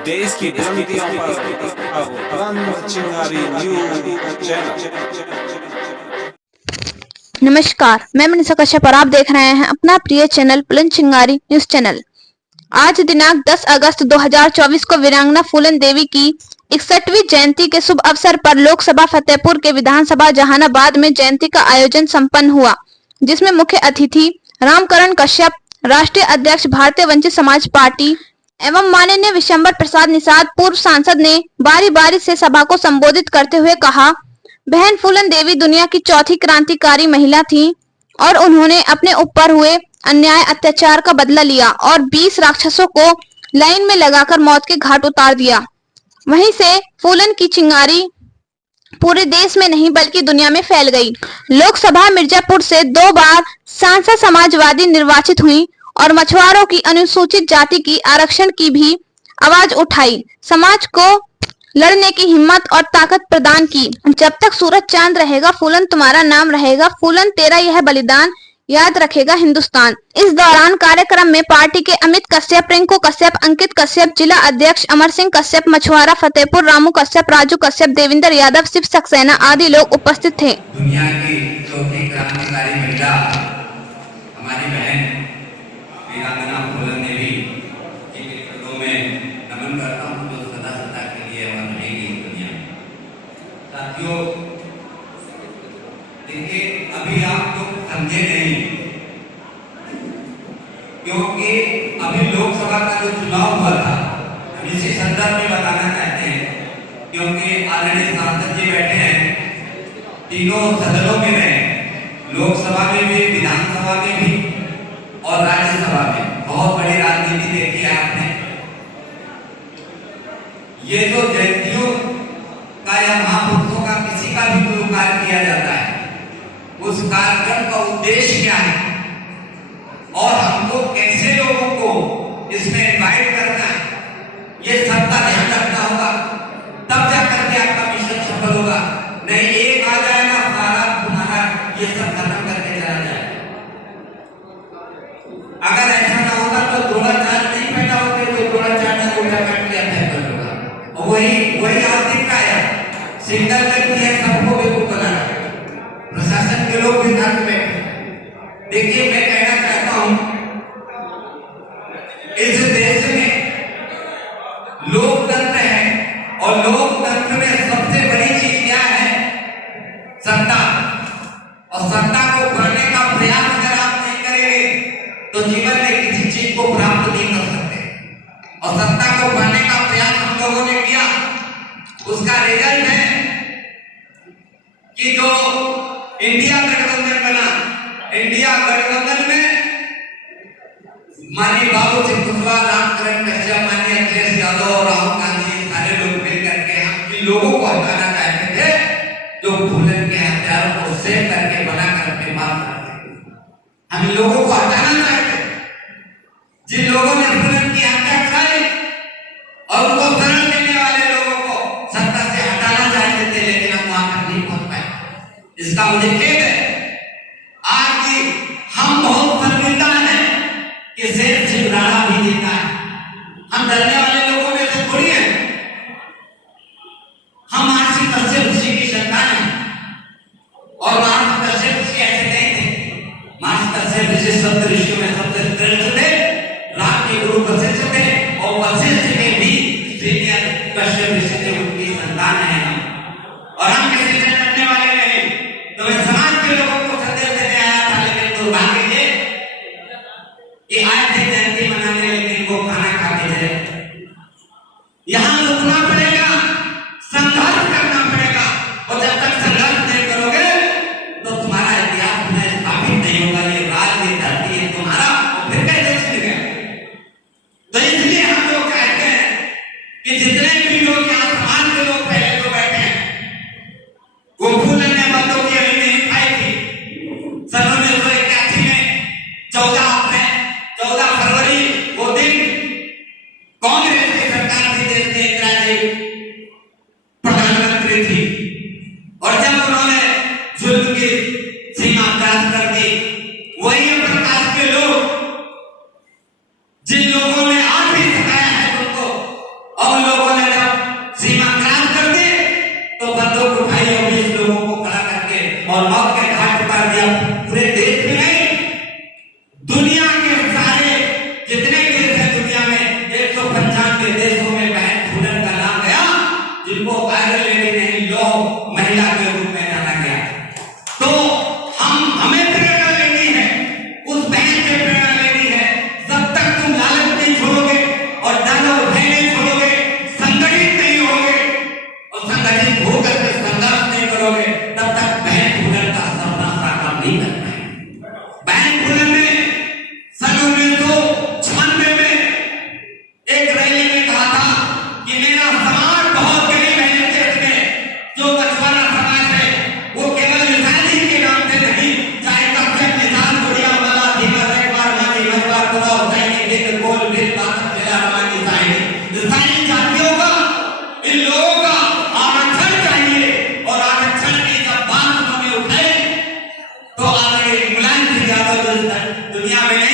देश की बुलंदियों पर अब बुलंद चिंगारी न्यूज चैनल। नमस्कार, मैं मनीषा कश्यप और आप देख रहे हैं अपना प्रिय चैनल बुलंद चिंगारी न्यूज चैनल। आज दिनांक 10 अगस्त 2024 को वीरांगना फूलन देवी की 61वीं जयंती के शुभ अवसर पर लोकसभा फतेहपुर के विधानसभा जहानाबाद में जयंती का आयोजन संपन्न हुआ, जिसमें मुख्य अतिथि रामकरण कश्यप, राष्ट्रीय अध्यक्ष भारतीय वंचित समाज पार्टी एवं माननीय विशंबर प्रसाद निषाद पूर्व सांसद ने बारी बारी से सभा को संबोधित करते हुए कहा, बहन फूलन देवी दुनिया की चौथी क्रांतिकारी महिला थीं और उन्होंने अपने ऊपर हुए अन्याय अत्याचार का बदला लिया और 20 राक्षसों को लाइन में लगाकर मौत के घाट उतार दिया। वहीं से फूलन की चिंगारी पूरे देश में नहीं बल्कि दुनिया में फैल गई। लोकसभा मिर्जापुर से 2 बार सांसद समाजवादी निर्वाचित हुई और मछुआरों की अनुसूचित जाति की आरक्षण की भी आवाज उठाई, समाज को लड़ने की हिम्मत और ताकत प्रदान की। जब तक सूरज चांद रहेगा फूलन तुम्हारा नाम रहेगा, फूलन तेरा यह बलिदान याद रखेगा हिंदुस्तान। इस दौरान कार्यक्रम में पार्टी के अमित कश्यप, रिंकू कश्यप, अंकित कश्यप, जिला अध्यक्ष अमर सिंह कश्यप, मछुआरा फतेहपुर रामू कश्यप, राजू कश्यप, देवेंद्र यादव, शिव सक्सेना आदि लोग उपस्थित थे। दुनिया की चौथी क्रांतिकारी महिला हमारी बहन वीरांगना फूलन देवी के चरणों में नमन करता हूँ, जो सदा सदा के लिए और रहेगी इस दुनिया में। साथियों, देखिए अभी आप लोग समझे नहीं, क्योंकि अभी लोकसभा का जो चुनाव हुआ था, हम इसी संदर्भ में बताना चाहते हैं, क्योंकि आदरणीय सांसद जी बैठे हैं, तीनों सदनों में रहे, लोकसभा में भी, विधानसभा में भी और राज्यसभा में। बहुत बड़ी राजनीति देखी है आपने। ये जो जयंतियों का या महापुरुषों का किसी का भी कोई कार्य किया जाता है, उस कार्यक्रम का उद्देश्य क्या है और हमको कैसे लोगों को इसमें इनवाइट करना है, ये सबका ध्यान रखना होगा, तब जाकर के आपका मिशन सफल होगा। नहीं एक आ जाएगा सारा तुम्हारा ये सब खत्म करके चला जाएगा। अगर ऐसा ना होगा तो थोड़ा चार्ज नहीं पैदा होते, तो थोड़ा चार्ज उल्टा काट लिया फैल होगा। और वही आर्थिक का है, सिंगल व्यक्ति है सबको बेवकूफ बनाना। प्रशासन के लोग भी ध्यान में देखिए, मैं कहना चाहता हूं, इस देश में लोकतंत्र है और लोकतंत्र में सबसे बड़ी चीज क्या है? सत्ता। और सत्ता को पाने का प्रयास अगर आप नहीं करेंगे तो जीवन में किसी चीज को प्राप्त नहीं कर सकते। और सत्ता को पाने का प्रयास हम लोगों ने किया, उसका रिजल्ट है कि जो इंडिया गठबंधन बना, इंडिया गठबंधन में माननीय बाबू सिंह कुशवाहा, रामकरण कश्यप, माननीय अखिलेश यादव और राहुल गांधी सारे लोग मिल करके हम इन लोगों को हटाना चाहते थे, जो फूलन के हथियारों को सेव करके बनाकर अपने पास रखते। हम इन लोगों को हटाना चाहते, जिन लोगों ने फूलन की हत्या कराई और उनको शरण देने वाले लोगों को सत्ता से हटाना चाहते थे, लेकिन हम वहां तक नहीं पहुंच पाए। इसका मुझे खेद है। आज हम बहुत शर्मिंदा हैं कि शेर शिवराणा भी जीता है। हम डरने वाले लोगों में से थोड़ी हैं। हम महर्षि कश्यप ऋषि की संतान हैं और महर्षि कश्यप ऋषि ऐसे नहीं थे। महर्षि कश्यप ऋषि सप्त ऋषियों में सबसे श्रेष्ठ थे, राम के गुरु वशिष्ठ थे और वशिष्ठ के भी सीनियर कश्यप ऋषि थे, उनकी संतान है हम। और हम किसी से डरने वाले नहीं। तो मैं समाज के लोगों को संदेश देने आया था, लेकिन दुर्भाग्य ये कि आज से जयंती मनाने, लेकिन वो खाना खा के चले। यहाँ रुकना पड़ेगा, संघर्ष करना पड़ेगा, और जब तक संघर्ष नहीं करोगे तो तुम्हारा इतिहास में स्थापित नहीं होगा। ये राज, ये धरती है तुम्हारा, और फिर कैसे छिड़ गया। तो इसलिए हम लोग कहते हैं कि जितने भी लोग यहाँ समाज के लोग पहले जो बैठे हैं, पूरे देश में नहीं, दुनिया के सारे जितने देश हैं दुनिया में 195 देशों में बहन फूलन का नाम गया, जिनको आयरन लेडी नहीं लो महिला के रूप में जाना गया। तो हमें प्रेरणा लेनी है, उस बहन से प्रेरणा लेनी है। जब तक तुम लालच नहीं छोड़ोगे और डर और भय नहीं छोड़ोगे, संगठित नहीं होगे और संगठित होकर के संघर्ष नहीं करोगे, तब तक बहन फूलन का सपना साकार नहीं कर पाएंगे। बहन फूलन ने सन 1996 में एक रैली में कहा था कि मेरा समाज बहुत गरीब है इस देश में, जो बछवाना समाज है वो केवल निशानी के नाम से नहीं, चाहे कब्जत निशान गुड़िया वाला धीमर एक बार मानी मजबार खुदा हुसैनी दिल गोल दिल बात जिला मानी साइनी जातियों का, इन लोगों का आरक्षण चाहिए। और आरक्षण की जब बात उन्होंने उठाई तो आगे मुलायम सिंह यादव दुनिया में